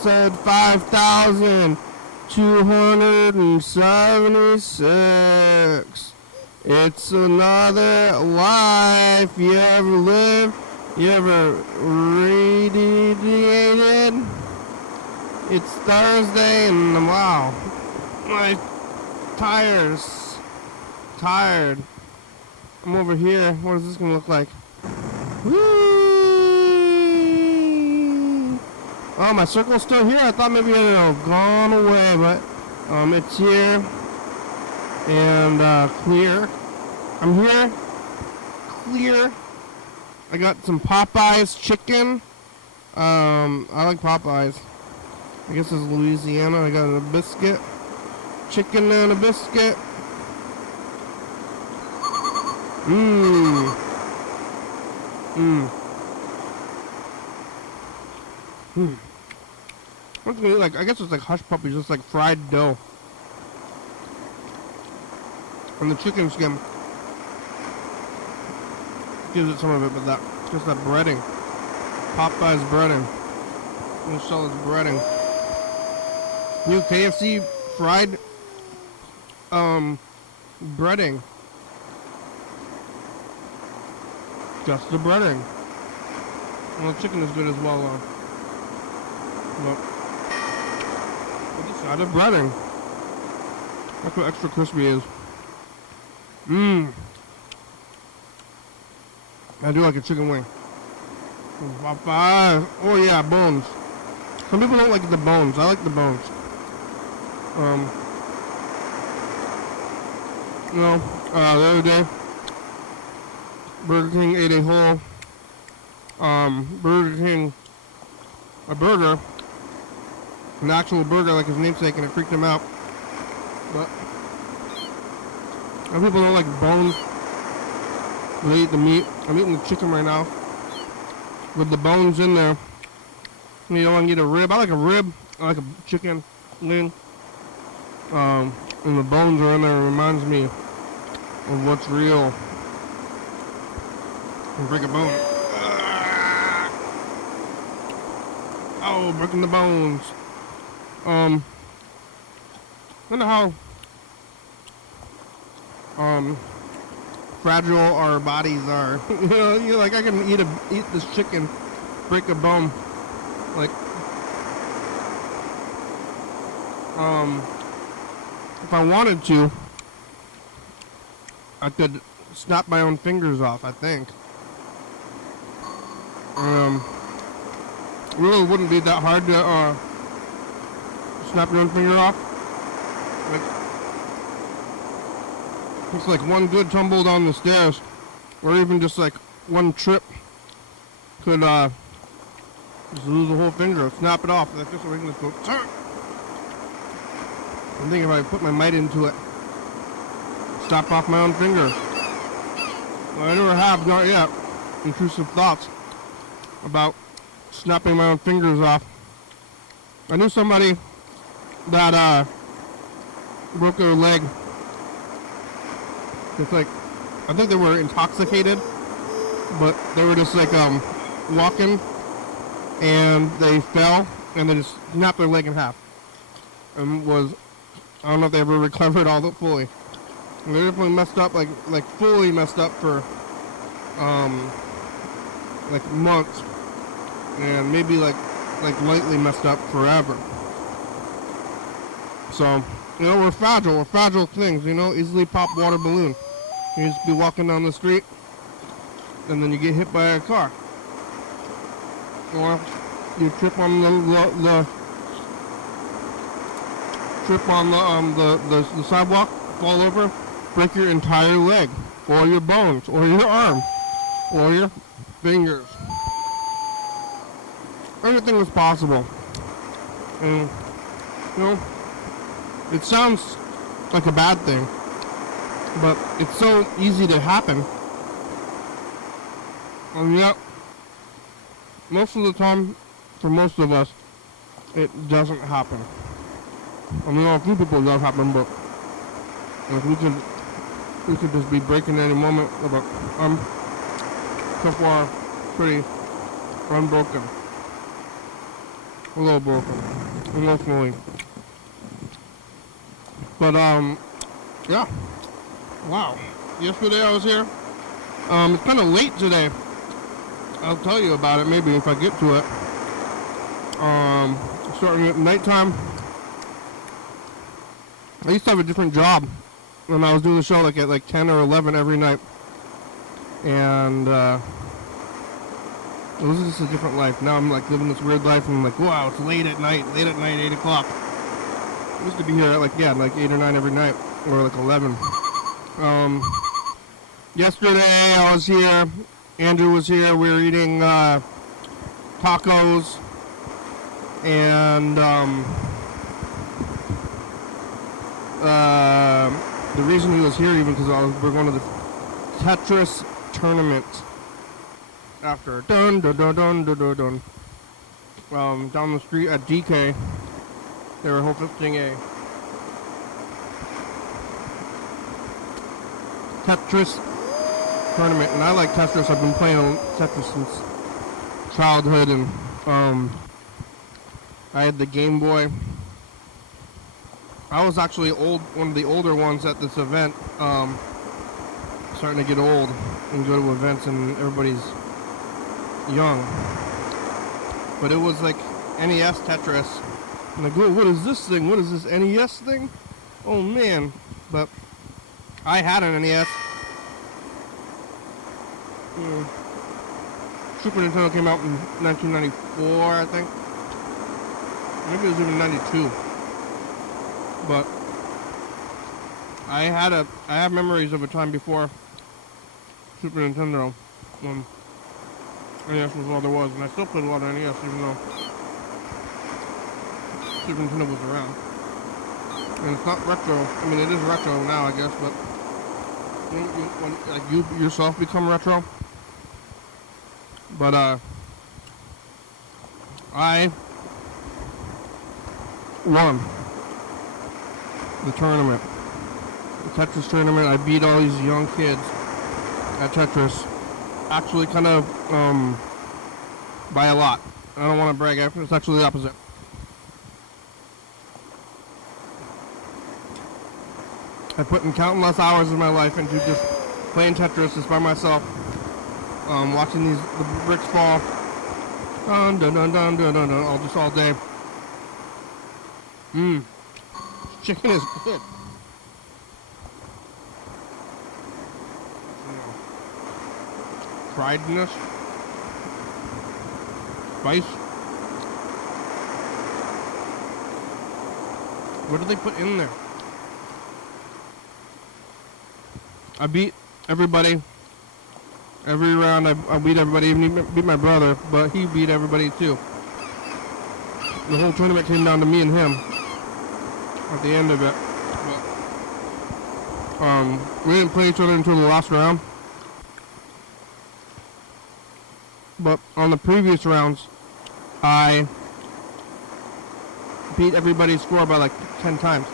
episode 5276. It's another life you ever lived, you ever radiated. It's Thursday and wow, my tired. I'm over here. What is this gonna look like? Woo! Oh, my circle's still here. I thought maybe it had gone away, but it's here and clear. I'm here, clear. I got some Popeyes chicken. I like Popeyes. I guess it's Louisiana. I got a biscuit, chicken and a biscuit. What's it gonna be like? I guess it's like hush puppies, just like fried dough. And the chicken skin gives it some of it, but just that breading. Popeye's breading. I'm gonna sell this breading. New KFC fried breading. Just the breading. Well, the chicken is good as well, though. But just added breading. That's what extra crispy is. I do like a chicken wing. Oh yeah, bones. Some people don't like the bones. I like the bones. The other day, Burger King ate a whole a burger, an actual burger like his namesake, and it freaked him out. But some people don't like bones. They eat the meat. I'm eating the chicken right now with the bones in there. You don't want to eat a rib. I like a rib. I like a chicken wing. And the bones are in there. It reminds me of what's real. And break a bone. Oh, breaking the bones. I don't know how fragile our bodies are. You're like, I can eat this chicken, break a bone. Like, if I wanted to, I could snap my own fingers off, I think. It really wouldn't be that hard to snap your own finger off. Like, it's like one good tumble down the stairs, or even just like one trip could just lose a whole finger, snap it off. That's just what I can just go. I'm thinking if I put my might into it, snap off my own finger. Well, I never have, not yet. Intrusive thoughts about snapping my own fingers off. I knew somebody that broke their leg. It's like, I think they were intoxicated, but they were just like walking, and they fell, and they just snapped their leg in half. And I don't know if they ever recovered all that fully. And they definitely messed up, like fully messed up for like months, and maybe like lightly messed up forever. So, we're fragile things, easily pop water balloon. You just be walking down the street, and then you get hit by a car. Or you trip on the sidewalk, fall over, break your entire leg, or your bones, or your arm, or your fingers. Everything is possible. And, it sounds like a bad thing, but it's so easy to happen. And yet, most of the time, for most of us, it doesn't happen. I mean, a few people it does happen, but like we could just be breaking any moment. But I'm so far pretty unbroken. a little broken emotionally. But yeah. Wow. Yesterday I was here. It's kind of late today. I'll tell you about it maybe if I get to it. Starting at nighttime. I used to have a different job when I was doing the show like at like 10 or 11 every night. And it was just a different life. Now I'm like living this weird life and I'm like, wow, it's late at night, 8 o'clock. I used to be here at like 8 or 9 every night, or like 11. Yesterday I was here, Andrew was here, we were eating tacos, and the reason he was here even because we're going to the Tetris tournament after down the street at DK. They were hosting a Tetris tournament, and I like Tetris. I've been playing Tetris since childhood, and I had the Game Boy. I was actually one of the older ones at this event, starting to get old and go to events, and everybody's young. But it was like NES Tetris. And I go, what is this thing? What is this NES thing? Oh man. But I had an NES. Super Nintendo came out in 1994, I think. Maybe it was even 92. But I have memories of a time before Super Nintendo when NES was all there was, and I still played a lot of NES even though Super Nintendo was around. And it's not retro. I mean, it is retro now, I guess, but when you yourself become retro. But I won the tournament, the Tetris tournament. I beat all these young kids at Tetris. Actually, kind of by a lot. I don't want to brag. It's actually the opposite. I put in countless hours of my life into just playing Tetris just by myself, watching the bricks fall, all day. Chicken is good. Friedness, spice. What do they put in there? I beat everybody. Every round I beat everybody, even beat my brother, but he beat everybody too. The whole tournament came down to me and him at the end of it. But, we didn't play each other until the last round. But on the previous rounds, I beat everybody's score by like 10 times.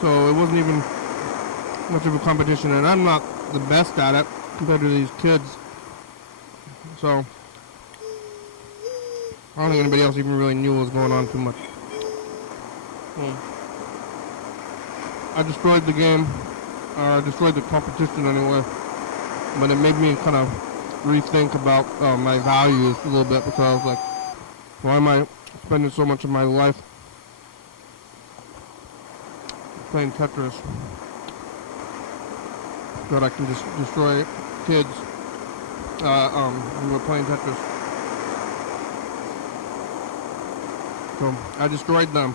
So it wasn't even much of a competition, and I'm not the best at it compared to these kids. So I don't think anybody else even really knew what was going on too much. I destroyed the game, or destroyed the competition anyway. But it made me kind of rethink about my values a little bit, because I was like, why am I spending so much of my life playing Tetris that I can just destroy kids who were playing Tetris. So I destroyed them.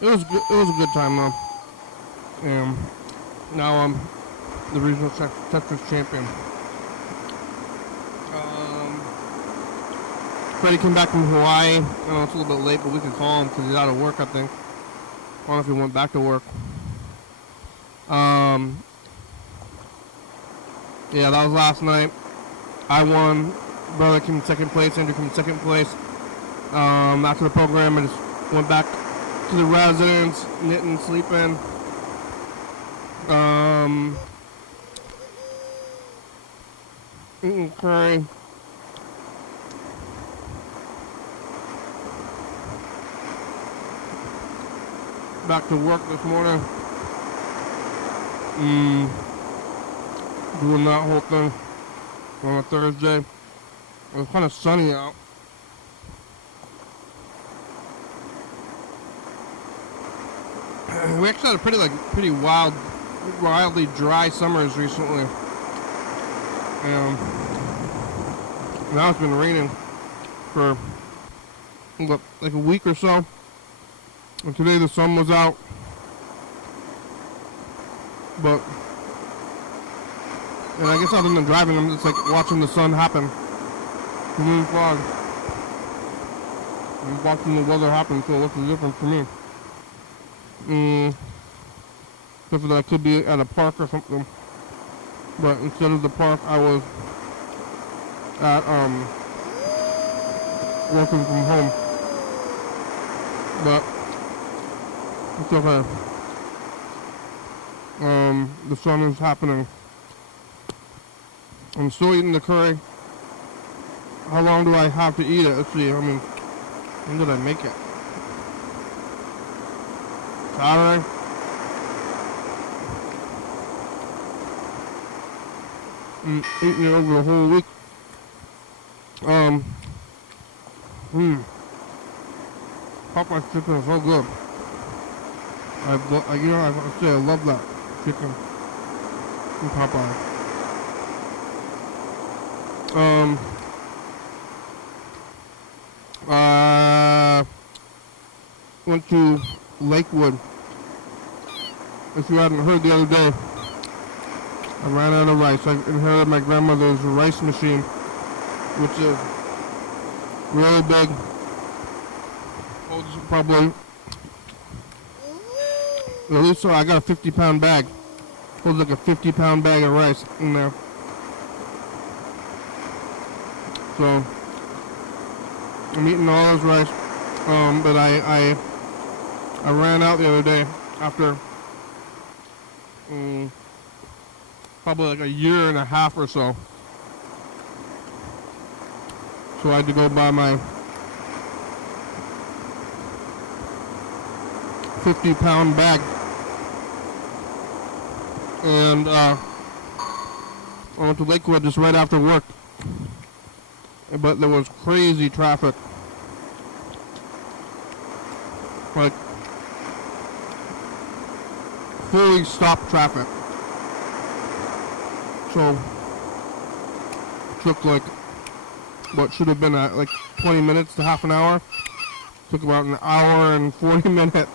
It was good, it was a good time though. And now I'm the regional Tetris champion. Freddie came back from Hawaii. I know it's a little bit late, but we can call him because he's out of work, I think. I don't know if he went back to work. Yeah, that was last night. I won. Brother came in second place. Andrew came in second place. After the program, I just went back to the residence, knitting, sleeping. eating curry. Back to work this morning. Doing that whole thing on a Thursday. It was kind of sunny out. We actually had a pretty wildly dry summers recently. And now it's been raining for like a week or so. And today the sun was out. But, and I guess other than driving, I'm just like watching the sun happen. Moon fog. I'm watching the weather happen, so what's the difference for me? Except that I could be at a park or something. But instead of the park, I was at, working from home. But, it's okay. The sun is happening. I'm still eating the curry. How long do I have to eat it? Let's see, I mean, when did I make it? Saturday? I'm eating it over the whole week. Popeye's chicken is so good. I love that chicken from Popeye. Went to Lakewood. If you hadn't heard the other day, I ran out of rice. I inherited my grandmother's rice machine, which is really big. Holds probably, at least so I got a 50-pound bag. Holds like a 50-pound bag of rice in there. So I'm eating all this rice. But I ran out the other day after probably like a year and a half or so. So I had to go buy my 50-pound bag. And I went to Lakewood just right after work. But there was crazy traffic. Like, fully stopped traffic. So, it took like, what should have been like 20 minutes to half an hour. Took about an hour and 40 minutes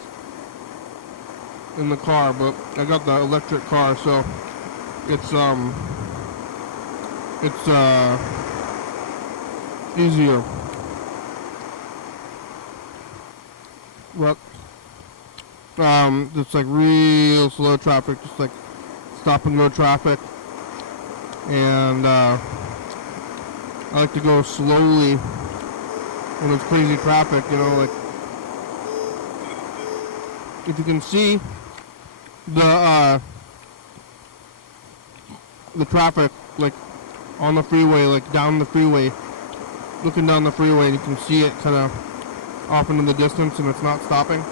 in the car, but I got the electric car, so it's easier. But just like real slow traffic, just like stop and go traffic. And I like to go slowly when there's crazy traffic, you know, like if you can see the traffic like on the freeway, like down the freeway, looking down the freeway, and you can see it kind of off into the distance and it's not stopping,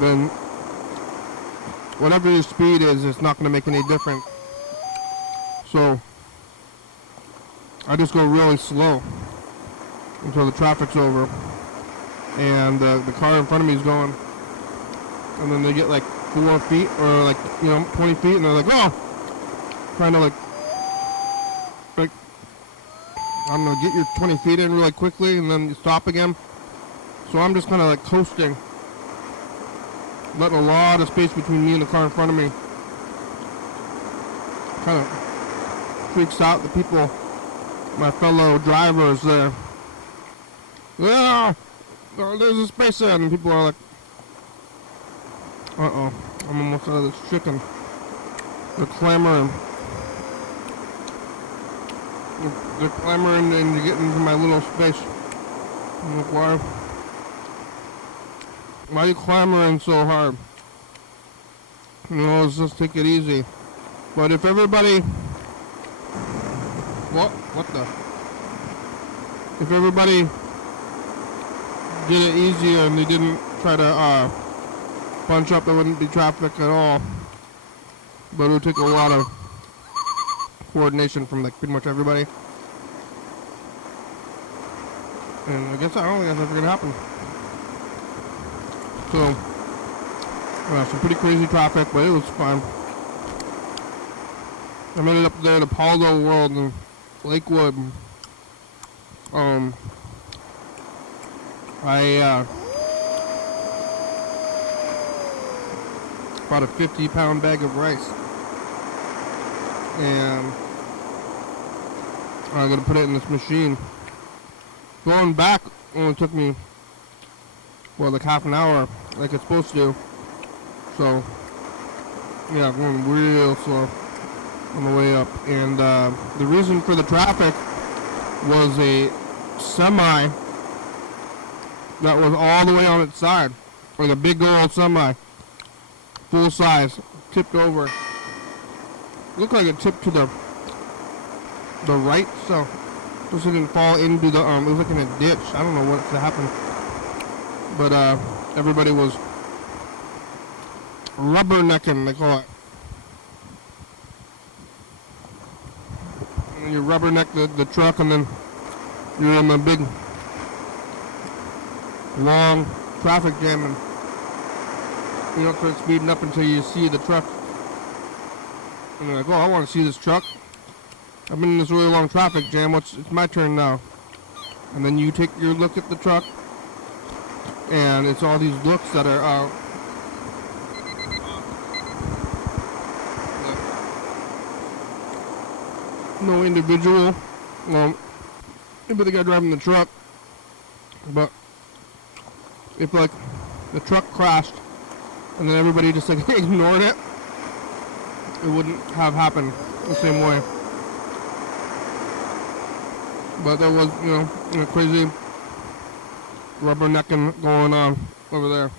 then whatever your speed is, it's not going to make any difference. So I just go really slow until the traffic's over and the car in front of me is going, and then they get like 4 feet or like, you know, 20 feet and they're like, oh, trying to like I don't know, get your 20 feet in really quickly and then you stop again. So I'm just kind of like coasting, letting a lot of space between me and the car in front of me. Kind of freaks out the people, my fellow drivers there. Yeah, there's a space there, and people are like, uh-oh, I'm almost out of this chicken. They're clamoring. They're clamoring and to get into my little space. I'm like, why are you clamoring so hard? You know, let's just take it easy. But if everybody Well, what the? If everybody did it easier and they didn't try to bunch up, there wouldn't be traffic at all. But it would take a lot of coordination from like pretty much everybody. And I guess I don't think that's ever gonna happen. So, some pretty crazy traffic, but it was fun. I made it up there to Paldo World in Lakewood. I bought a 50-pound bag of rice, and I'm gonna put it in this machine. Going back only took me, well, like half an hour, like it's supposed to. So, yeah, going real slow on the way up. And the reason for the traffic was a semi that was all the way on its side, like a big old semi, full size, tipped over. Looked like it tipped to the right, so just didn't fall into the it was like in a ditch. I don't know what happened, but everybody was rubbernecking, they call it. And you rubberneck the truck, and then you're in the big long traffic jam, and you don't start speeding up until you see the truck. And you're like, oh, I want to see this truck. I've been in this really long traffic jam. It's my turn now. And then you take your look at the truck, and it's all these looks that are no individual. Well, maybe the guy driving the truck, but if like the truck crashed and then everybody just like ignored it, it wouldn't have happened the same way. But there was, you know, crazy rubbernecking going on over there.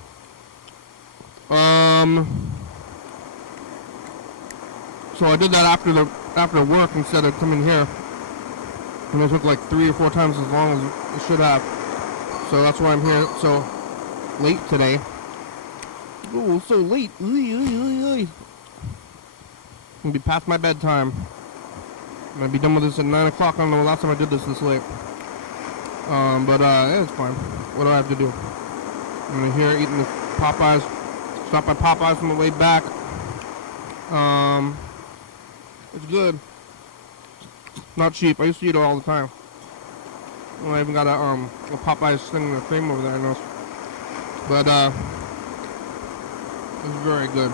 So I did that after work instead of coming here, and it took like 3 or 4 times as long as it should have. So that's why I'm here so late today. Oh, so late. I'm gonna be past my bedtime. I'm gonna be done with this at 9 o'clock. I don't know the last time I did this late. But yeah, it's fine. What do I have to do? I'm here eating the Popeyes. Stop by Popeyes on the way back. It's good. Not cheap. I used to eat it all the time. Well, I even got a Popeyes thing in the frame over there, I know. But it's very good.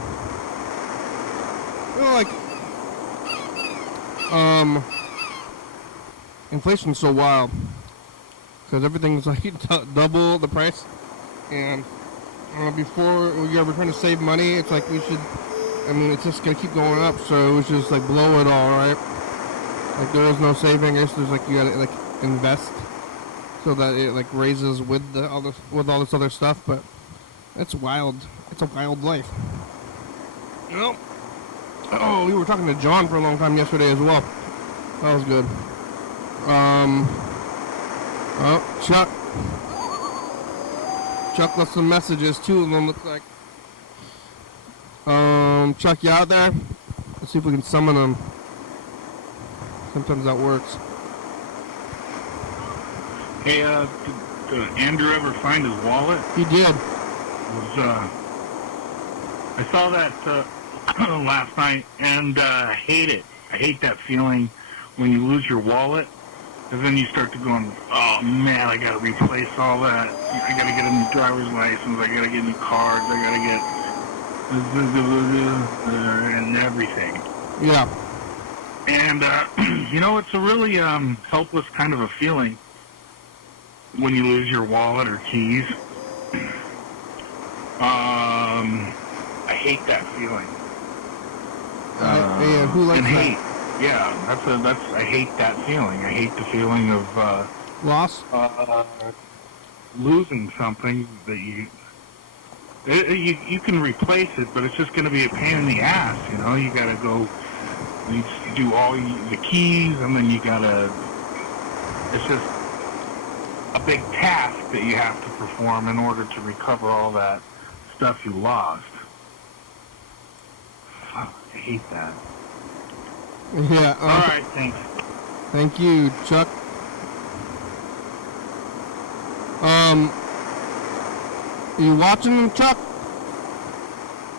You know, like inflation's so wild because everything's like double the price, and before we ever trying to save money, it's like we should. I mean, it's just gonna keep going up, so we should just like blow it all, right? Like there is no saving. I guess there's like you gotta like invest so that it like raises with all this other stuff, but it's wild. It's a wild life. You know? Oh, we were talking to John for a long time yesterday as well. That was good. Oh, Chuck left some messages. 2 of them look like. Chuck, you out there? Let's see if we can summon them. Sometimes that works. Hey, did Andrew ever find his wallet? He did. I saw that last night, and I hate it. I hate that feeling when you lose your wallet, and then you start to go, oh man, I gotta replace all that. I gotta get a new driver's license, I gotta get new cards, I gotta get and everything. Yeah. And you know, it's a really helpless kind of a feeling when you lose your wallet or keys. I hate that feeling. Yeah, who likes that? Yeah, that's I hate that feeling. I hate the feeling of loss, losing something that you can replace it, but it's just going to be a pain in the ass. You know, you got to go You do all the keys, and then you gotta. It's just a big task that you have to perform in order to recover all that stuff you lost. Fuck, I hate that. Yeah. All right, thanks. Thank you, Chuck. Are you watching them, Chuck?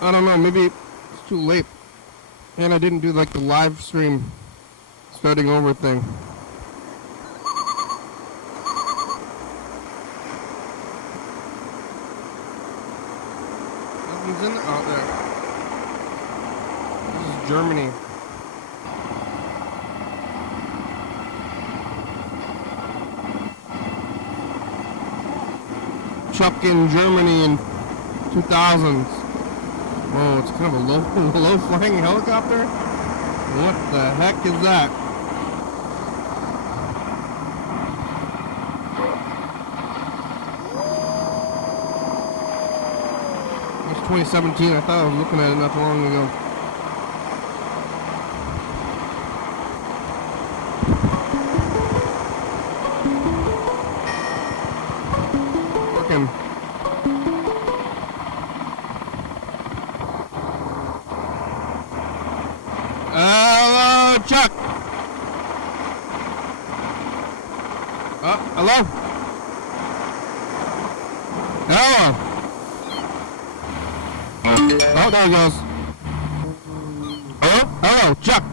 I don't know, maybe it's too late. And I didn't do like the live stream starting over thing. Nothing's in out there. This is Germany. Chuck in Germany in 2000s. Whoa, it's kind of a low flying helicopter? What the heck is that? It's 2017. I thought I was looking at it not too long ago. Working. Hello, Chuck. Hello. Hello. Oh, there he goes. Hello, Chuck.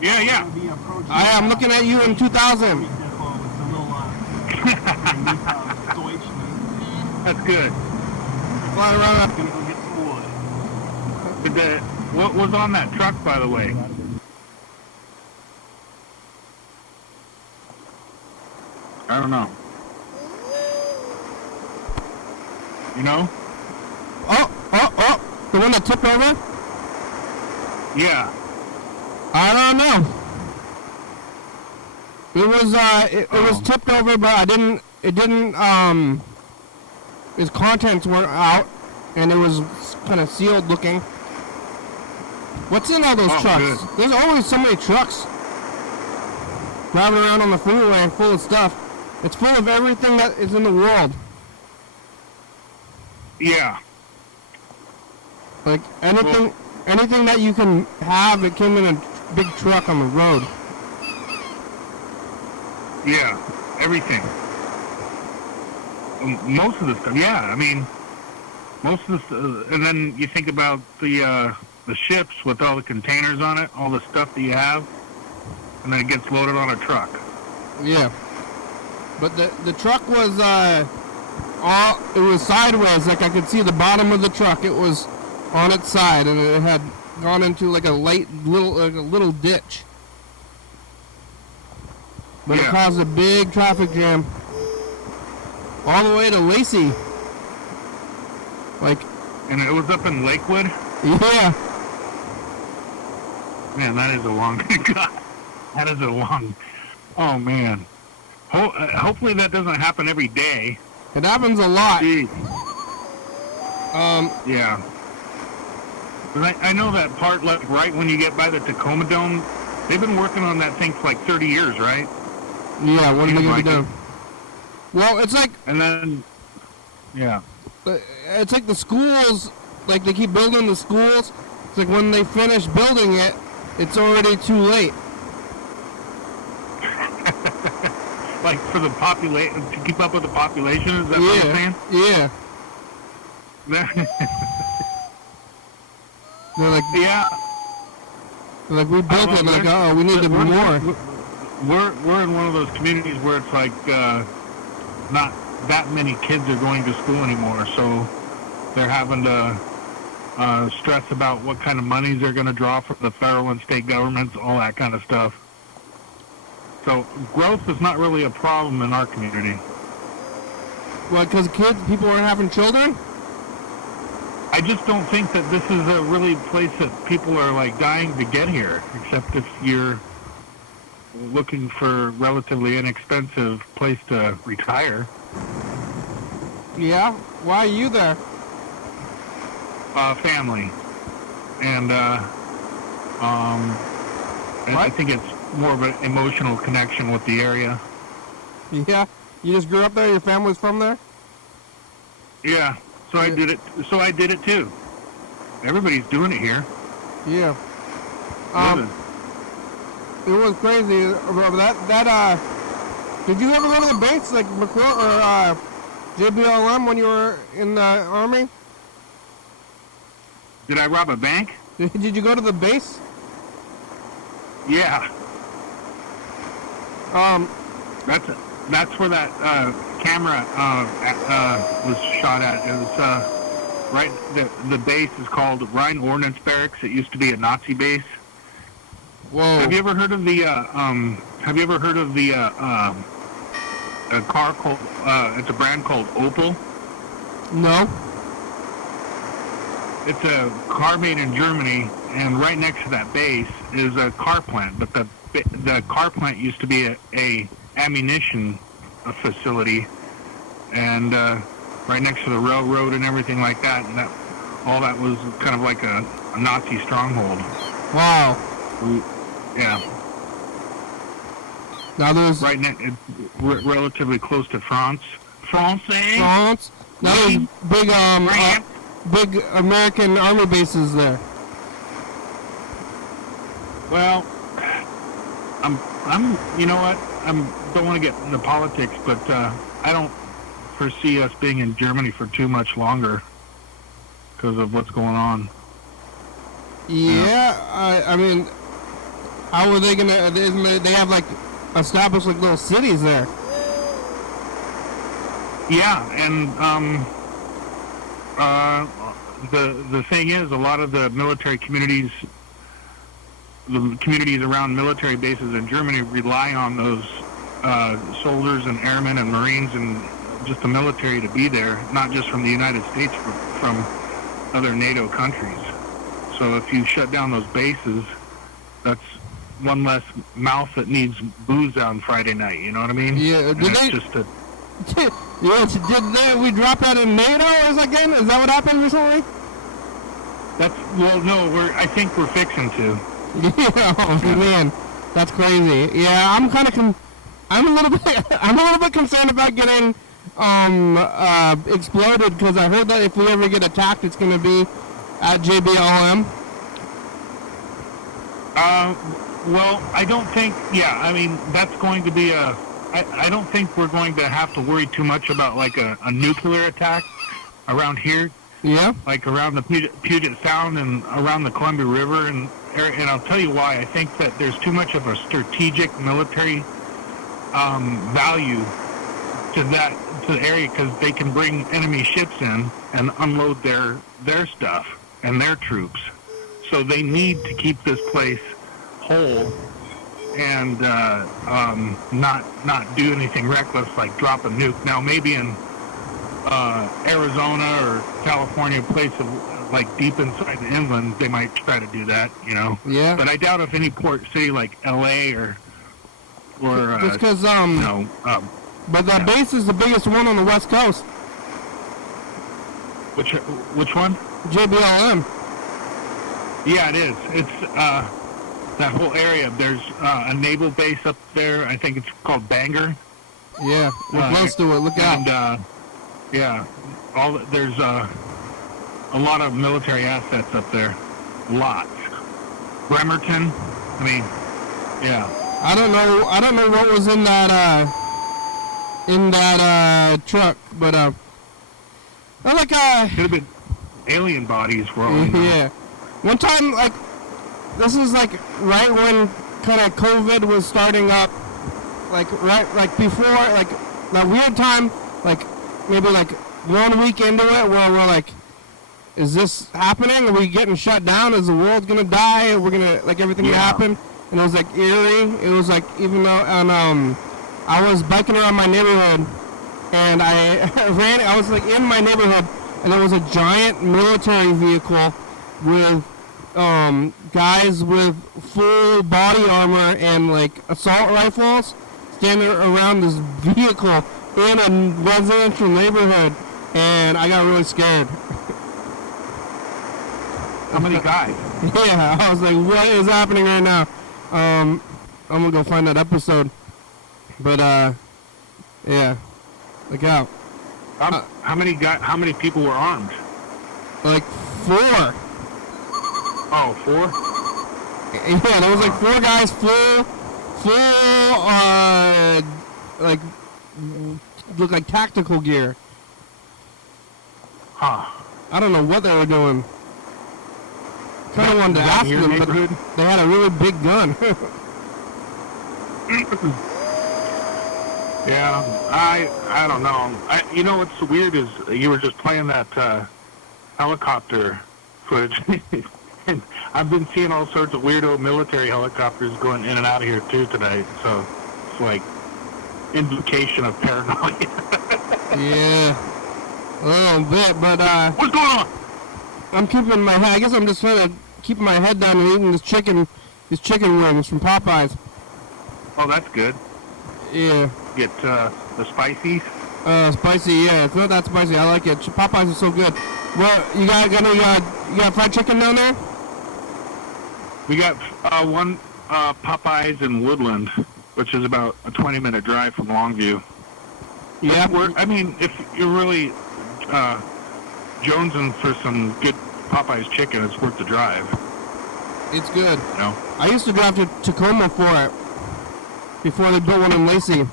Yeah. I am looking at you in 2000. That's good. Fly around. What was on that truck, by the way? I don't know. You know? Oh! The one that tipped over? Yeah. I don't know. It was tipped over, but its contents weren't out, and it was kind of sealed looking. What's in all those trucks? Good. There's always so many trucks driving around on the freeway full of stuff. It's full of everything that is in the world. Yeah. Like anything that you can have, it came in a big truck on the road. Yeah. Everything. Most of the stuff. Yeah. I mean, most of the and then you think about the ships with all the containers on it, all the stuff that you have, and then it gets loaded on a truck. Yeah. But the truck was it was sideways, like I could see the bottom of the truck. It was on its side, and it had gone into like a little ditch. But It caused a big traffic jam all the way to Lacey. And it was up in Lakewood? Yeah. Man, that is a long... God, that is a long... Oh, man. Hopefully that doesn't happen every day. It happens a lot. Jeez. Yeah. But I know that part, like, right when you get by the Tacoma Dome, they've been working on that thing for like 30 years, right? Yeah, what are they going to be doing? Well, it's like... And then... Yeah. It's like the schools, like they keep building the schools. It's like when they finish building it, it's already too late. Like for the population, to keep up with the population, is that what you're saying? Yeah. They're like, yeah. They're like, we built it, like, oh, we need to be more. We're in one of those communities where it's like not that many kids are going to school anymore, so they're having to stress about what kind of monies they're going to draw from the federal and state governments, all that kind of stuff. So growth is not really a problem in our community. Well, because people aren't having children? I just don't think that this is a really place that people are like dying to get here, except if you're looking for a relatively inexpensive place to retire. Yeah? Why are you there? Family. And And I think it's more of an emotional connection with the area. Yeah, you just grew up there. Your family's from there. Yeah, so I did it. So I did it too. Everybody's doing it here. Yeah. It was crazy. Did you ever go to the base like McCrow or JBLM when you were in the Army? Did I rob a bank? Did you go to the base? Yeah. That's where that camera was shot at. It was right. The base is called Rhine Ordnance Barracks. It used to be a Nazi base. Whoa. Have you ever heard of the? A car called? It's a brand called Opel. No. It's a car made in Germany, and right next to that base is a car plant. But the car plant used to be a ammunition facility, and right next to the railroad and everything like that. And all that was kind of like a Nazi stronghold. Wow. Yeah. Now there's relatively close to France. France. Now there's big American Army bases there. Well, I'm. You know what? Don't want to get into politics, but I don't foresee us being in Germany for too much longer because of what's going on. Yeah, I mean, how are they gonna? They have like established like little cities there. Yeah, and the thing is, a lot of the military communities, the communities around military bases in Germany rely on those soldiers and airmen and Marines and just the military to be there, not just from the United States, but from other NATO countries. So if you shut down those bases, that's one less mouth that needs booze on Friday night. You know what I mean? Yeah. Did we drop that in NATO again? Is that what happened recently? I think we're fixing to. Yeah, oh man, that's crazy. Yeah, I'm a little bit concerned about getting exploded because I heard that if we ever get attacked, it's going to be at JBLM. Well, I don't think. Yeah, I mean that's going to be I don't think we're going to have to worry too much about like a nuclear attack around here. Yeah. Like around the Puget Sound and around the Columbia River, and I'll tell you why. I think that there's too much of a strategic military value to the area because they can bring enemy ships in and unload their stuff and their troops. So they need to keep this place whole and not do anything reckless like drop a nuke. Now maybe in Arizona or California, a place like deep inside the inland, they might try to do that, you know. Yeah. But I doubt if any port city like L.A. or just because but that base is the biggest one on the West Coast. Which one? JBLM. Yeah, it is. It's that whole area. There's a naval base up there. I think it's called Bangor. Yeah, we're close to it. Look out. And yeah, there's a lot of military assets up there. Lots. Bremerton. I mean, yeah. I don't know what was in that truck, but could have been alien bodies for all we know. Yeah. One time, like, this is like right when kind of COVID was starting up, like before, like that weird time, like maybe like 1 week into it where we're like, is this happening? Are we getting shut down? Is the world gonna die? Are we gonna like everything gonna happen? And it was like eerie. It was like even though I was biking around my neighborhood and I was like in my neighborhood and there was a giant military vehicle with guys with full body armor and like assault rifles standing around this vehicle in a residential neighborhood, and I got really scared. How many guys? Yeah, I was like, what is happening right now? I'm gonna go find that episode. But yeah, look out. How many people were armed? Like 4. Oh, 4? Yeah, there was like 4 guys, full, like, look like tactical gear. Huh. I don't know what they were doing. Kind of wanted to ask them, but they had a really big gun. Yeah, I don't know. You know what's weird is you were just playing that helicopter footage. And I've been seeing all sorts of weirdo military helicopters going in and out of here too tonight. So it's like indication of paranoia. Yeah, a little bit, but what's going on? I'm keeping my head. I guess I'm just trying to keep my head down and eating these chicken wings from Popeyes. Oh, that's good. Yeah. Get the spicy. Spicy. Yeah, it's not that spicy. I like it. Popeyes is so good. Well, you got fried chicken down there? We got one Popeyes in Woodland, which is about a 20-minute drive from Longview. Yeah. I mean, if you're really jonesing for some good Popeyes chicken, it's worth the drive. It's good. You know? I used to drive to Tacoma for it before they built one in Lacey.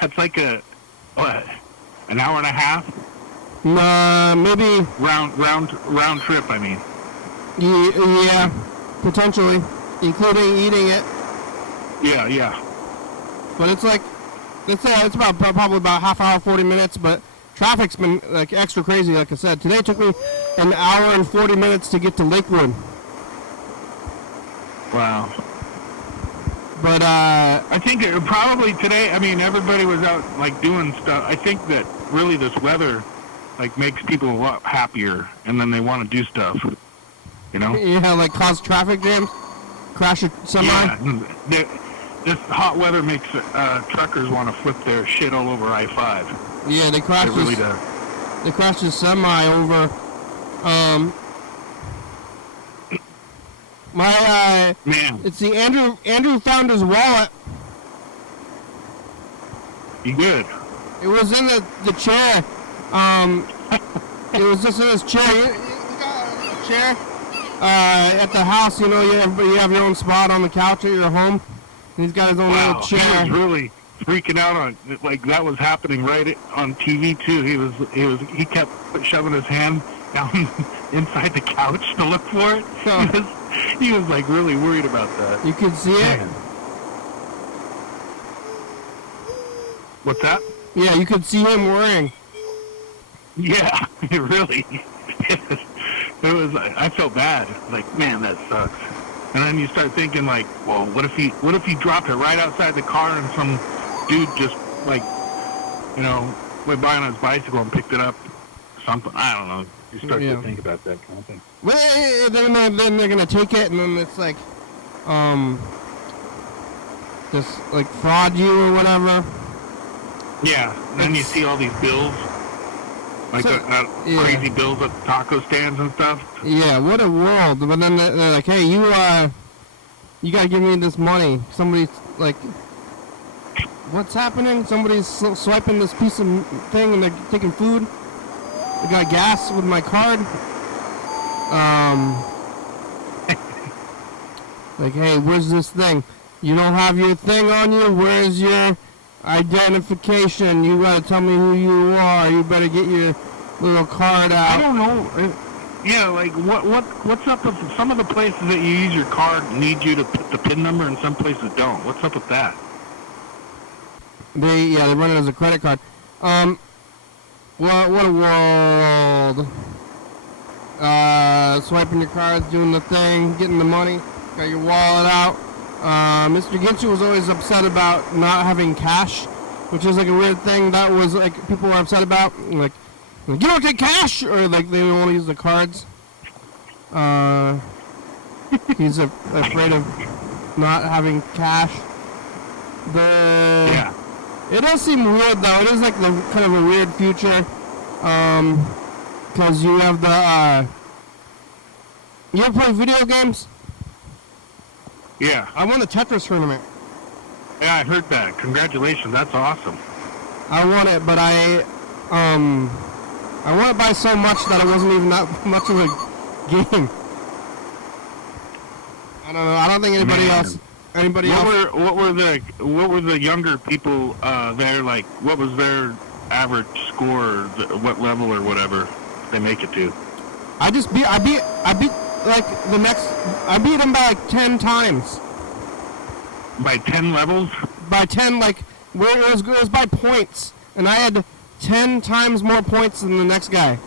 That's like an hour and a half? Maybe Round trip, I mean. Yeah, potentially, including eating it. Yeah. But it's like, it's about probably about half hour, 40 minutes. But traffic's been like extra crazy. Like I said, today it took me an hour and 40 minutes to get to Lakewood. Wow. But I think probably today. I mean, everybody was out like doing stuff. I think that really this weather like makes people a lot happier, and then they want to do stuff. You know? Yeah, like cause traffic jams, crash a semi. Yeah, this hot weather makes truckers want to flip their shit all over I-5. Yeah, they crashed. It really does. They crashed a semi over. Man, It's the Andrew found his wallet. You good? It was in the chair. It was just in his chair. You got a chair at the house. You know, you have your own spot on the couch at your home. And he's got his own little chair. He was really freaking out on like that was happening right on TV too. He kept shoving his hand down inside the couch to look for it. He was like really worried about that. You could see it. What's that? Yeah, you could see him worrying. Yeah, really. It was. I felt bad. Like, man, that sucks. And then you start thinking, like, well, what if he dropped it right outside the car and some dude just like, you know, went by on his bicycle and picked it up, something. I don't know. You start to think about that kind of thing. Well, then they're gonna take it, and then it's like, just like fraud you or whatever. Yeah. And then you see all these bills, like crazy bills at taco stands and stuff. Yeah, what a world! But then they're like, hey, you gotta give me this money. Somebody's like, what's happening? Somebody's swiping this piece of thing and they're taking food. I got gas with my card. Like, hey, where's this thing? You don't have your thing on you? Where's your identification? You gotta tell me who you are. You better get your little card out. I don't know. Yeah, like what's up with some of the places that you use your card need you to put the PIN number and some places don't? What's up with that? They run it as a credit card. What a world. Swiping your cards, doing the thing, getting the money, got your wallet out. Mr. Ginchu was always upset about not having cash, which is like a weird thing that was like people were upset about. Like, you don't take cash, or like they don't want to use the cards. He's afraid of not having cash. It does seem weird though. It is like kind of a weird future. Because you have you ever play video games? Yeah. I won the Tetris tournament. Yeah, I heard that. Congratulations. That's awesome. I won it, but I won it by so much that it wasn't even that much of a game. I don't know. I don't think anybody else. What were the younger people there like? What was their average score? What level or whatever they make it to? I beat like the next. I beat him by like 10 times. By 10 levels? By 10, like where it was by points, and I had 10 times more points than the next guy.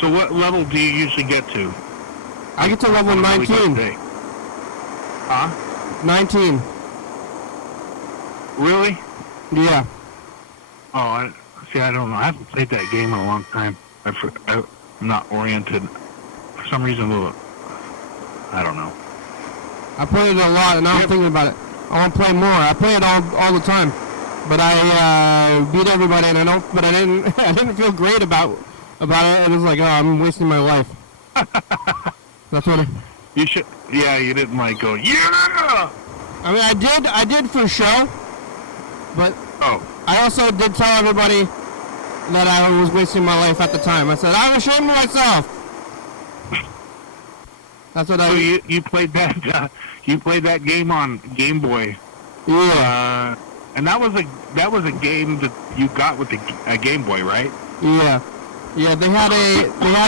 So what level do you usually get to? I get to level 19. Huh? 19. Really? Yeah. Oh, I don't know. I haven't played that game in a long time. I'm not oriented. For some reason, I don't know. I played it a lot, and now I'm thinking about it. I want to play more. I play it all the time, but I beat everybody, and I didn't feel great about it. And it was like, oh, I'm wasting my life. That's what you should. Yeah, you didn't like go. Yeah. I mean, I did for show, but I also did tell everybody that I was wasting my life at the time. I said I'm ashamed of myself. That's what so you played that you played that game on Game Boy. Yeah. And that was a game that you got with a Game Boy, right? Yeah. Yeah, they had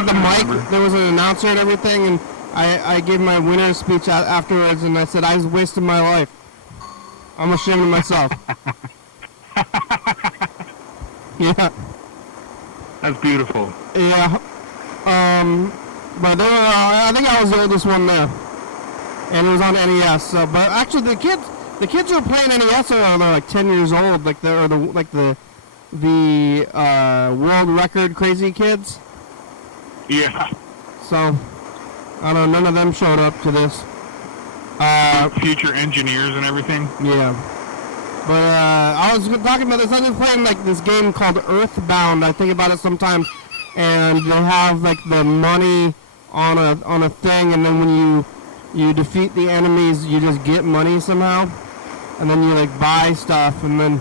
the mic. There was an announcer and everything, and I gave my winner's speech afterwards, and I said I was wasting my life. I'm ashamed of myself. Yeah. That's beautiful. Yeah. But I think I was the oldest one there, and it was on NES. So, but actually, the kids who are playing NES are like 10 years old, like the world record crazy kids. Yeah. So, I don't know. None of them showed up to this. Future engineers and everything. Yeah. But I was talking about this. I was playing like this game called Earthbound. I think about it sometimes, and they have like the money on a thing, and then when you defeat the enemies, you just get money somehow, and then you like buy stuff, and then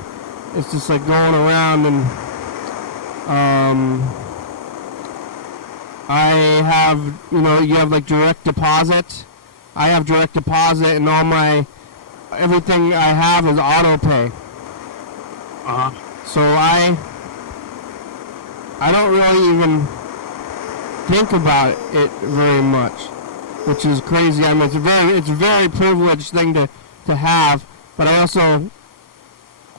it's just like going around. And I have, you have like direct deposit. I have direct deposit, and everything I have is auto pay. So I don't really even think about it very much, which is crazy. I mean, it's a very privileged thing to have, but I also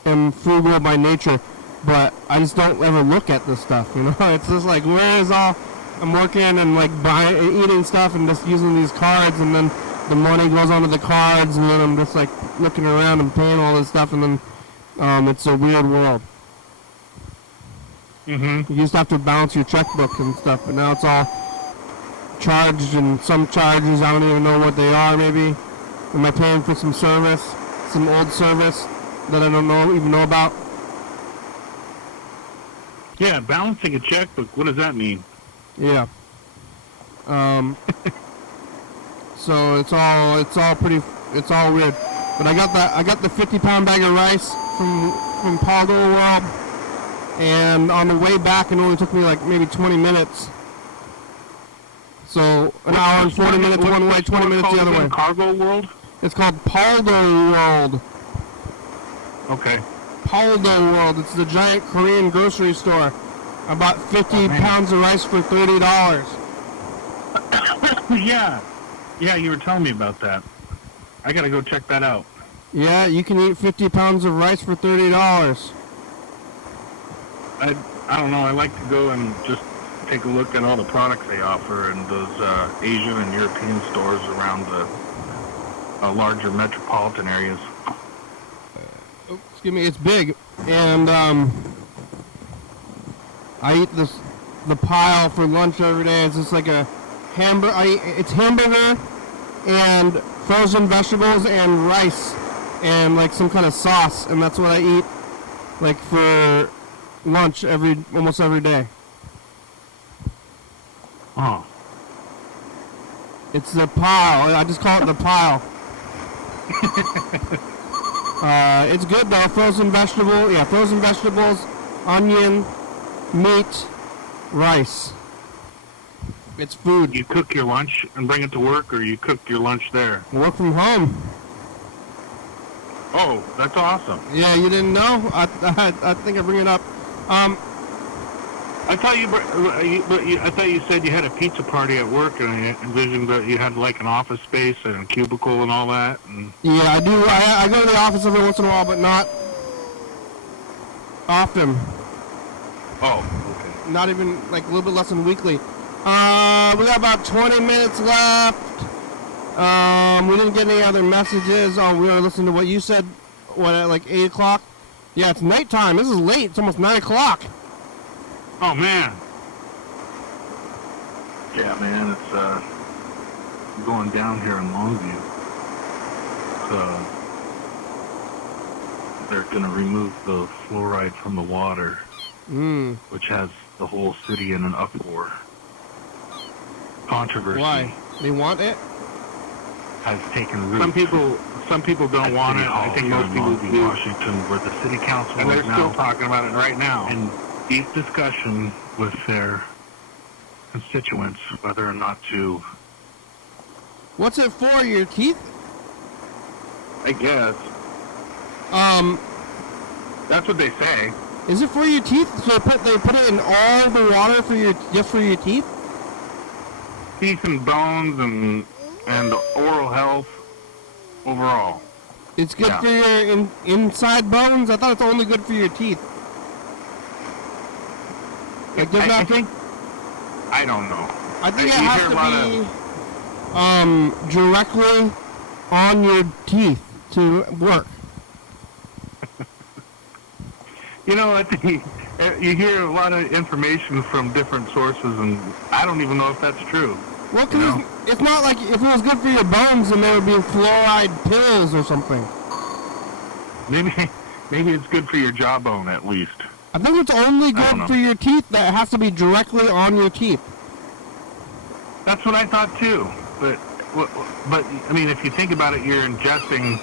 am frugal by nature, but I just don't ever look at this stuff, It's just like, where is I'm working and like eating stuff and just using these cards, and then the money goes onto the cards, and then I'm just like looking around and paying all this stuff, and then it's a weird world. Mm-hmm. You used to have to balance your checkbook and stuff, but now it's all charged, and some charges I don't even know what they are. Maybe am I paying for some service, some old service that I don't even know about? Yeah, balancing a checkbook. What does that mean? Yeah. So it's all weird. But I got the 50-pound bag of rice from Paldo World, and on the way back it only took me like maybe 20 minutes. So an hour and 40 minutes one way, 20 minutes the other way. Cargo World? It's called Paldo World. Okay. Paldo World. It's the giant Korean grocery store. I bought 50 pounds of rice for $30. Yeah, you were telling me about that. I gotta go check that out. Yeah, you can eat 50 pounds of rice for $30. I don't know. I like to go and just take a look at all the products they offer in those Asian and European stores around the larger metropolitan areas. Excuse me, it's big, and I eat the pile for lunch every day. It's just like a hamburger. It's hamburger and frozen vegetables and rice and like some kind of sauce, and that's what I eat like for lunch almost every day. Oh. It's the pile. I just call it the pile. It's good though. Frozen vegetables, onion, meat, rice. It's food. You cook your lunch and bring it to work, or you cook your lunch there? Work from home. Oh, that's awesome. Yeah, you didn't know? I think I bring it up. I thought I thought you said you had a pizza party at work, and I envisioned that you had like an office space and a cubicle and all that. And Yeah, I do. I go to the office every once in a while, but not often. oh, okay. Not even like a little bit less than weekly. We got about 20 minutes left. We didn't get any other messages. Oh, we were listening to what you said. What, at like 8 o'clock? Yeah, it's nighttime. This is late. It's almost 9 o'clock. Oh man. Yeah, man, it's going down here in Longview. They're gonna remove the fluoride from the water, which has the whole city in an uproar. Controversy. Why? They want it? Has taken root. Some people don't want it. I think most people do. Washington, where the city council and they're still talking about it right now. In deep discussion with their constituents whether or not to. What's it for? Your teeth? I guess. That's what they say. Is it for your teeth? So they put it in all the water just for your teeth? Teeth and bones and oral health overall. It's good for your inside bones? I thought it's only good for your teeth. Like, I think, I don't know. I think it has to be directly on your teeth to work. You know, I think you hear a lot of information from different sources, and I don't even know if that's true. Well, because it's not like if it was good for your bones, then there would be fluoride pills or something. Maybe it's good for your jawbone at least. I think it's only good for your teeth. That it has to be directly on your teeth. That's what I thought too. But I mean, if you think about it, you're ingesting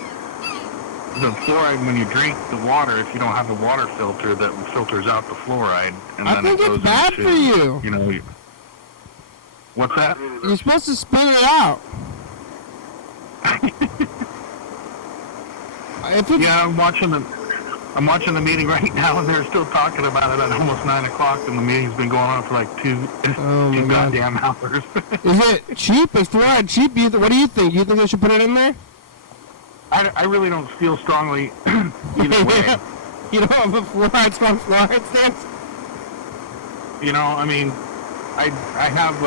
the fluoride when you drink the water. If you don't have the water filter that filters out the fluoride, and I then think it goes it's bad into, for you. You know, what's that? You're supposed to spit it out. Yeah, I'm watching the meeting right now, and they're still talking about it at almost 9 o'clock, and the meeting's been going on for like two goddamn hours. Is it cheap? Is fluoride cheap? What do you think? Do you think they should put it in there? I really don't feel strongly either way. You don't have a fluoride stance? You know, I mean, I have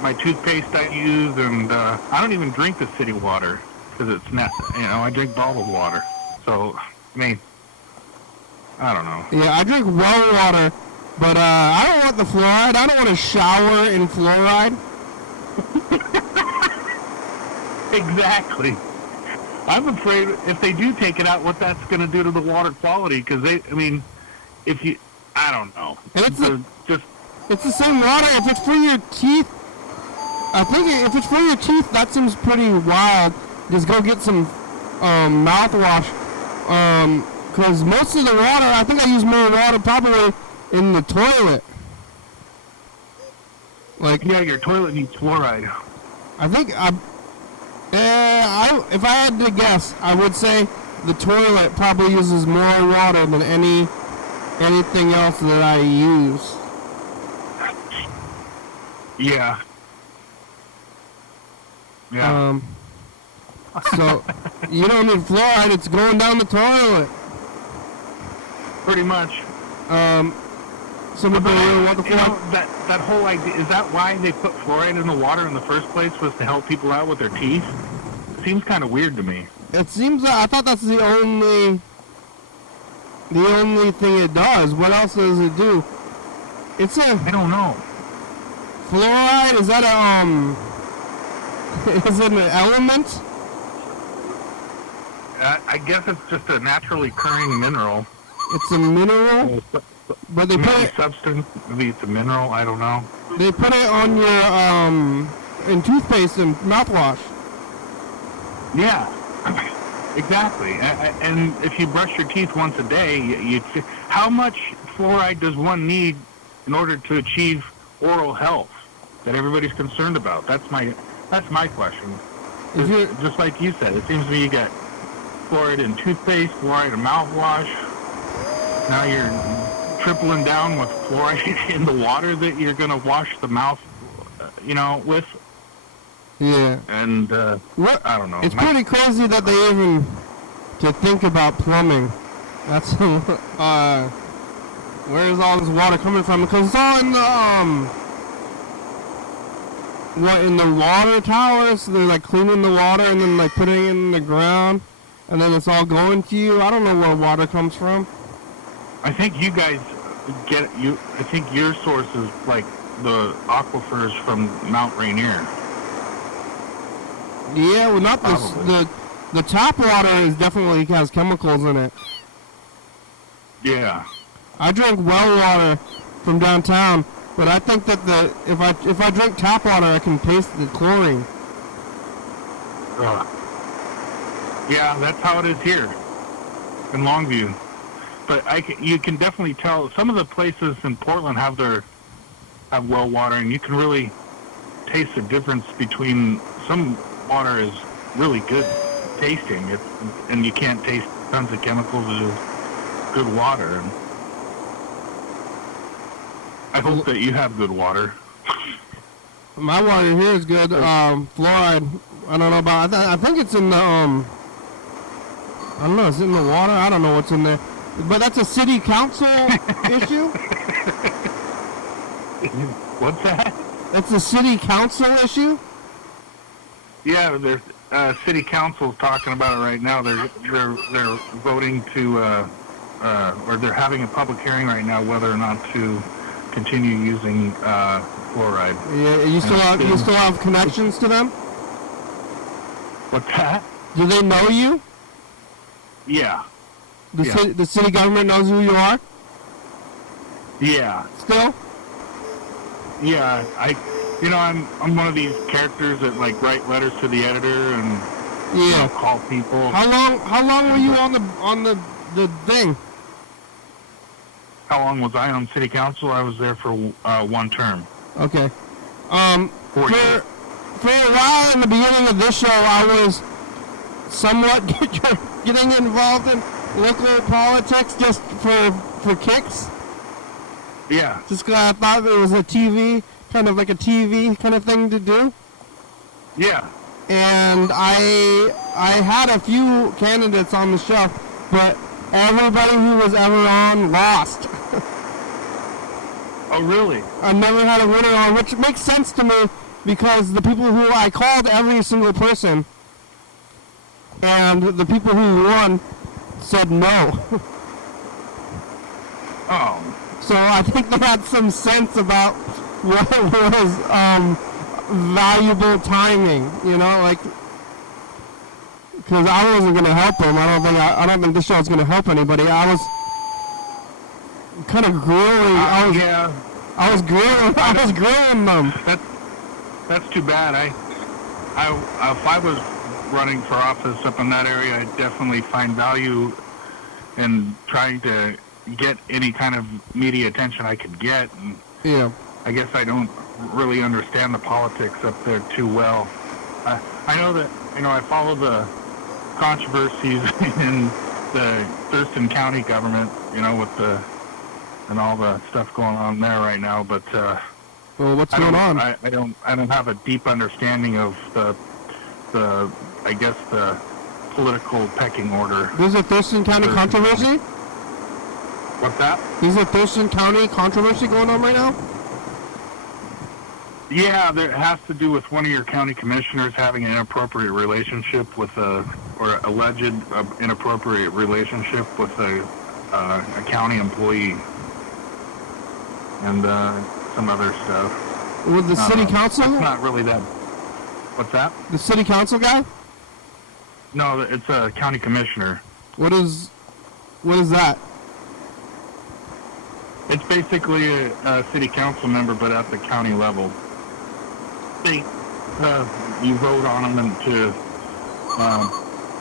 my toothpaste I use, and I don't even drink the city water because it's not, I drink bottled water. So, I mean, I don't know. Yeah, I drink well water, but I don't want the fluoride. I don't want to shower in fluoride. Exactly. I'm afraid if they do take it out, what that's going to do to the water quality, because I don't know. And it's the same water. If it's for your teeth, I think if it's for your teeth, that seems pretty wild. Just go get some mouthwash. Because most of the water, I think I use more water probably in the toilet. Like, yeah, your toilet needs fluoride. I think if I had to guess, I would say the toilet probably uses more water than anything else that I use. Yeah. Yeah. So you don't need fluoride; it's going down the toilet. Pretty much. Some people really want the fluoride. That whole idea, is that why they put fluoride in the water in the first place, was to help people out with their teeth? It seems kind of weird to me. It seems that I thought that's the only thing it does. What else does it do? I don't know. Fluoride, is that is it an element? I guess it's just a naturally occurring mineral. It's a mineral? But they put it... substance, maybe it's a mineral, I don't know. They put it on your in toothpaste and mouthwash. Yeah, exactly. And if you brush your teeth once a day, how much fluoride does one need in order to achieve oral health that everybody's concerned about? That's my question. Just like you said, it seems to me you got fluoride in toothpaste, fluoride in mouthwash. Now you're tripling down with fluoride in the water that you're going to wash the mouth, with. Yeah. And, I don't know. It's pretty crazy that they even to think about plumbing. That's, where is all this water coming from? Because it's all in the, in the water towers? So they're like cleaning the water and then like putting it in the ground. And then it's all going to you. I don't know where water comes from. I think you guys I think your source is like the aquifers from Mount Rainier. Yeah, well, not the tap water is definitely has chemicals in it. Yeah. I drink well water from downtown, but I think that if I drink tap water, I can taste the chlorine. Yeah, that's how it is here in Longview. But you can definitely tell some of the places in Portland have well water, and you can really taste the difference between some water is really good tasting, and you can't taste tons of chemicals. It's just good water. And I hope that you have good water. My water here is good. Fluoride, I don't know about. I think it's in the I don't know. It's in the water. I don't know what's in there. But that's a city council issue. What's that? It's a city council issue. Yeah, there's city council's talking about it right now. They're voting to or they're having a public hearing right now whether or not to continue using fluoride. Yeah, you still have connections to them? What's that? Do they know you? Yeah. The city government knows who you are? Yeah. Still? Yeah, I'm one of these characters that like write letters to the editor and call people. How long were you on the thing? How long was I on city council? I was there for one term. Okay. 4 years. For a while in the beginning of this show, I was somewhat getting involved in local politics just for kicks. Yeah. Just because I thought it was a TV kind of thing to do. Yeah. And I had a few candidates on the show, but everybody who was ever on lost. Oh, really? I never had a winner on, which makes sense to me because the people who I called every single person, and the people who won said no. Oh. So I think they had some sense about what was valuable timing, because I wasn't going to help them. I don't think this show is going to help anybody. I was kind of grilling. I was grilling them. That's too bad. If I was running for office up in that area, I'd definitely find value in trying to get any kind of media attention I could get. And yeah. I guess I don't really understand the politics up there too well. I know that, I follow the controversies in the Thurston County government, with and all the stuff going on there right now, but well, what's going on? I don't have a deep understanding of the political pecking order. There's a Thurston County controversy? What's that? There's a Thurston County controversy going on right now? Yeah, it has to do with one of your county commissioners having an inappropriate relationship with or alleged inappropriate relationship with a county employee, and some other stuff. With the city council? It's not really that. What's that? The city council guy? No, it's a county commissioner. What is that? It's basically a city council member, but at the county level. They, you vote on them and to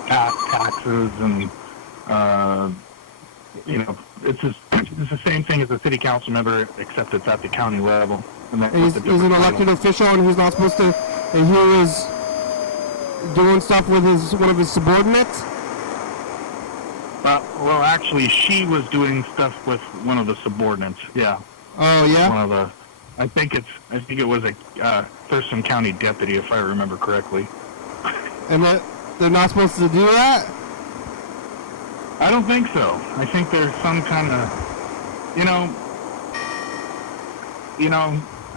pass taxes and, it's the same thing as a city council member, except it's at the county level. And he's an elected official, and he's not supposed to. And he was doing stuff with one of his subordinates. Well, actually, she was doing stuff with one of the subordinates. Yeah. Oh yeah. One of the. I think it was a Thurston County deputy, if I remember correctly. And they're not supposed to do that? I don't think so. I think there's some kind of,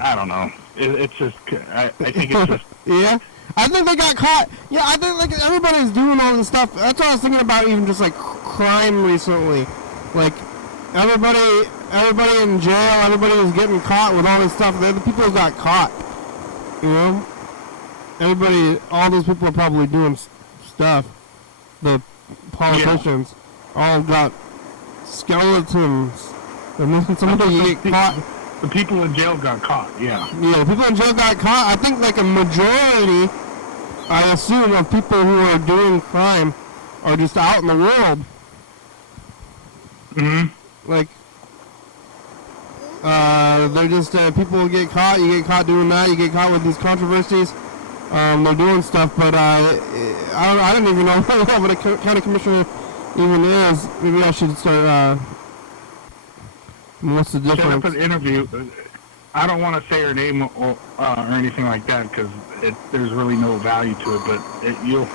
I don't know. It's just, I think it's just. Yeah? I think they got caught. Yeah, I think like everybody's doing all this stuff. That's what I was thinking about, even just like crime recently. Like everybody in jail, everybody was getting caught with all this stuff. They're the people who got caught. You know? All those people are probably doing stuff. The politicians all got skeletons. And then somebody get caught. The people in jail got caught, yeah. Yeah, people in jail got caught. I think like a majority, I assume, of people who are doing crime are just out in the world. Mm-hmm. Like, they're just, people get caught, you get caught doing that, you get caught with these controversies. They're doing stuff, but I don't even know what a county commissioner even is. Maybe I should start, what's the difference? Set up an interview. I don't want to say her name or anything like that because there's really no value to it. But you'll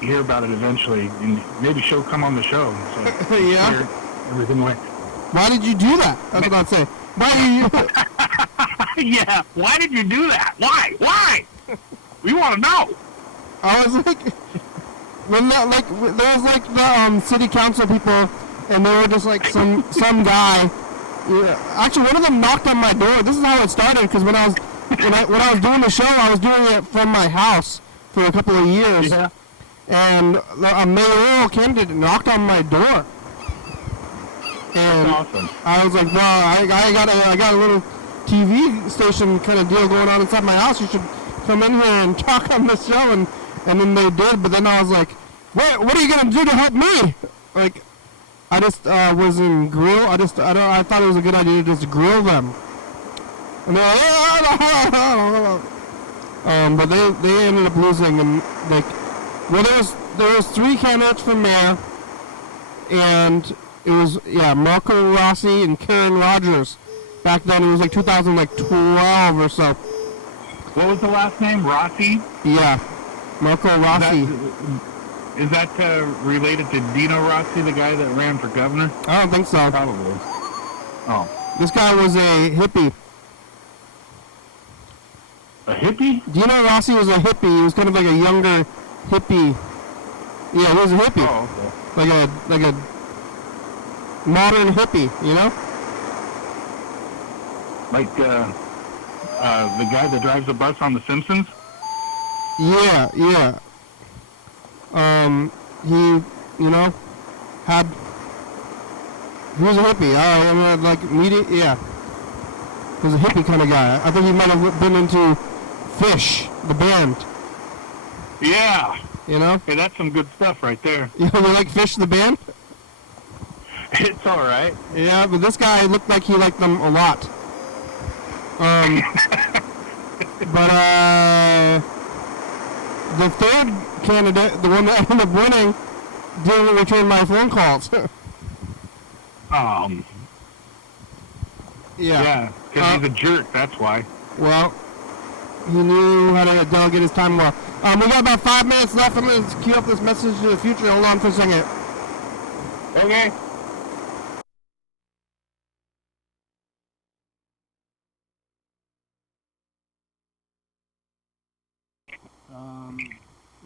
hear about it eventually, and maybe she'll come on the show. So yeah. Clear everything away. Why did you do that? That's what I'd say. Why did you? Yeah. Why did you do that? Why? Why? We want to know. I was like, when there was like the city council people. And they were just like some guy. Yeah. Actually, one of them knocked on my door. This is how it started. Because when I was doing the show, I was doing it from my house for a couple of years. Yeah. And a mayoral candidate knocked on my door. And that's awesome. I was like, well, I got a little TV station kind of deal going on inside my house. You should come in here and talk on the show. And then they did. But then I was like, what are you gonna do to help me? Like. I just was in grill. I thought it was a good idea to just grill them. And they're like, but they ended up losing. And like, well, there was 3 candidates for mayor, and it was Marco Rossi and Karen Rogers. Back then, it was like 2012 or so. What was the last name? Rossi? Yeah, Marco Rossi. Is that related to Dino Rossi, the guy that ran for governor? I don't think so. Probably. Oh. This guy was a hippie. A hippie? Dino Rossi was a hippie. He was kind of like a younger hippie. Yeah, he was a hippie. Oh, okay. Like a modern hippie, you know? Like the guy that drives the bus on The Simpsons? Yeah. He was a hippie. Yeah. He was a hippie kind of guy. I think he might have been into Fish, the band. Yeah. You know? Hey, that's some good stuff right there. You like Fish, the band? It's all right. Yeah, but this guy looked like he liked them a lot. But the third candidate, the one that ended up winning, didn't return my phone calls. Yeah, because he's a jerk, that's why. Well, he knew how to delegate his time well. We got about 5 minutes left. I'm going to queue up this message to the future. Hold on for a second. Okay.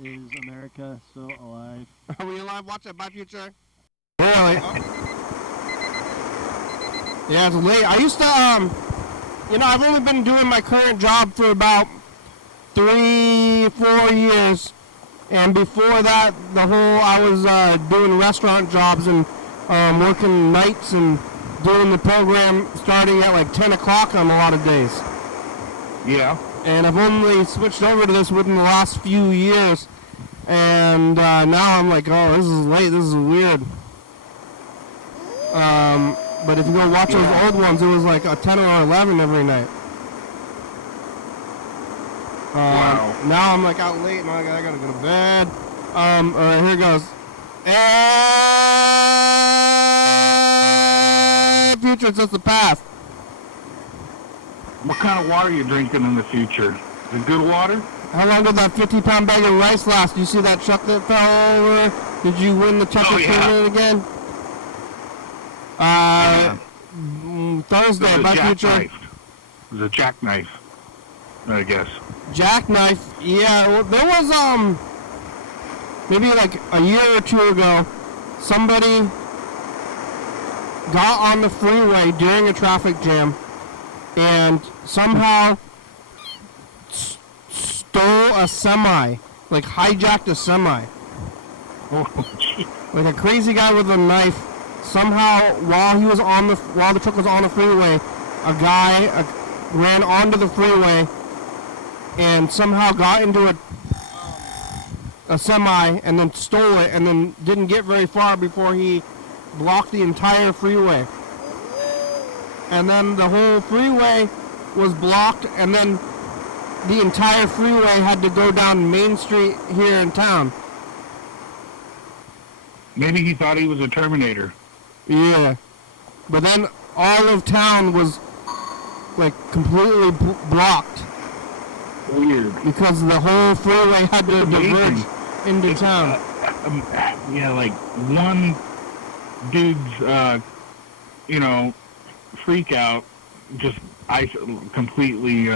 Is America still alive? Are we alive? Watch it. Bye, future. Really? Yeah, it's late. I used to, I've only been doing my current job for about 3-4 years. And before that, I was doing restaurant jobs and working nights and doing the program starting at like 10 o'clock on a lot of days. Yeah. And I've only switched over to this within the last few years. And now I'm like, oh, this is late. This is weird. But if you go watch those old ones, it was like a 10 or 11 every night. Wow. Now I'm like out late and I gotta go to bed. Alright, here it goes. Future, it's just the past. What kind of water are you drinking in the future? Is it good water? How long did that 50-pound bag of rice last? You see that truck that fell over? Did you win the Tetris tournament again? Thursday, my future. It was a jackknife, I guess. Jackknife, yeah. Well, there was maybe like a year or two ago, somebody got on the freeway during a traffic jam and somehow stole a semi, like hijacked a semi. Oh, gee. Like a crazy guy with a knife. Somehow, while the truck was on the freeway, a guy ran onto the freeway and somehow got into a semi and then stole it and then didn't get very far before he blocked the entire freeway. And then the whole freeway was blocked, and then the entire freeway had to go down Main Street here in town. Maybe he thought he was a Terminator. Yeah. But then all of town was like completely blocked. Weird. Because the whole freeway had to diverge into town. Yeah, like one dude's, freak out just completely,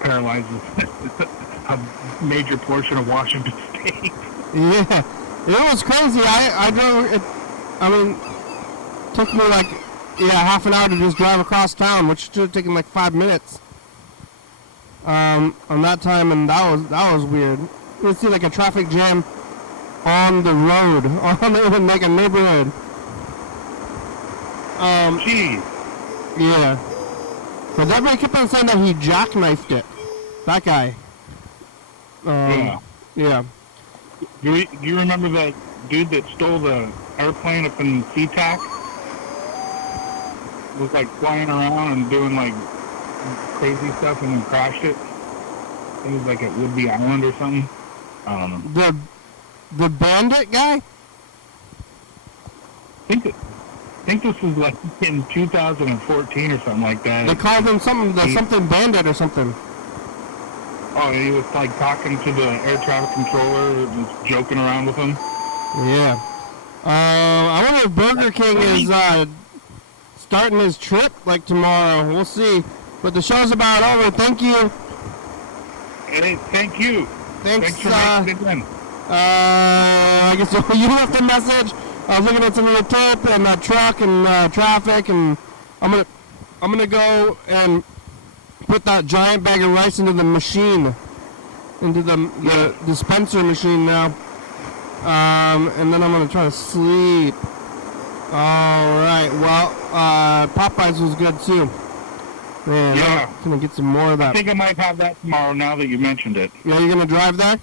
paralyzes a major portion of Washington State. Yeah, it was crazy. I drove it. I mean, took me like half an hour to just drive across town, which should have taken like 5 minutes. On that time, and that was weird. You would see like a traffic jam on the road, in like a neighborhood. Jeez. Yeah. But everybody kept on saying that he jackknifed it. That guy. Yeah. Yeah. Do you remember that dude that stole the airplane up in SeaTac? Was like flying around and doing like crazy stuff and then crashed it. It was like at Woodby Island or something. I don't know. The bandit guy? I think this was like in 2014 or something like that. They called him something bandit or something. Oh, he was like talking to the air traffic controller, just joking around with him. Yeah. I wonder if Burger King is starting his trip like tomorrow. We'll see. But the show's about over. Thank you. Hey, thank you. Thanks for making it in. I guess you left a message. I was looking at some of the tape and that truck and traffic, and I'm gonna go and put that giant bag of rice into the machine, into the dispenser machine now, and then I'm gonna try to sleep. All right. Well, Popeyes was good too. Man, yeah. I'm gonna get some more of that. I think I might have that tomorrow now that you mentioned it. Yeah, you're gonna drive there?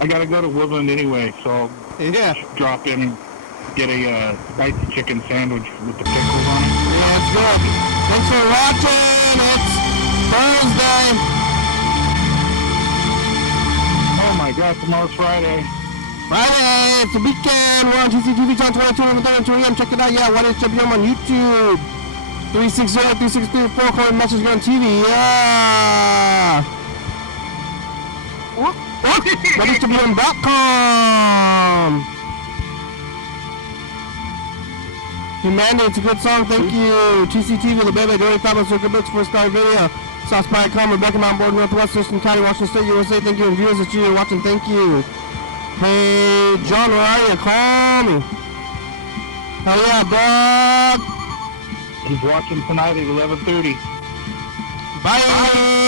I gotta go to Woodland anyway, so Yeah. drop in and get a spicy chicken sandwich with the pickles on it. Yeah, it's good. Thanks for watching. It's Thursday. Oh my God, tomorrow's Friday. Friday, it's the weekend. We're on TCTV channel 22 on the 32 a.m. Check it out. Yeah, YDHWM on YouTube. 360-363-4 calling message on TV. Yeah. YDHWM.com. Humanity, it's a good song. Thank you. TCTV, the baby, Joey Fabulous Circuit Books, first star video. South Spy.com, Rebecca Mountain Board, Northwest, Thurston County, Washington State, USA. Thank you. And viewers that you are watching, thank you. Hey, John, where are you? Call me. Hell yeah, dog. He's watching tonight at 11:30. Bye.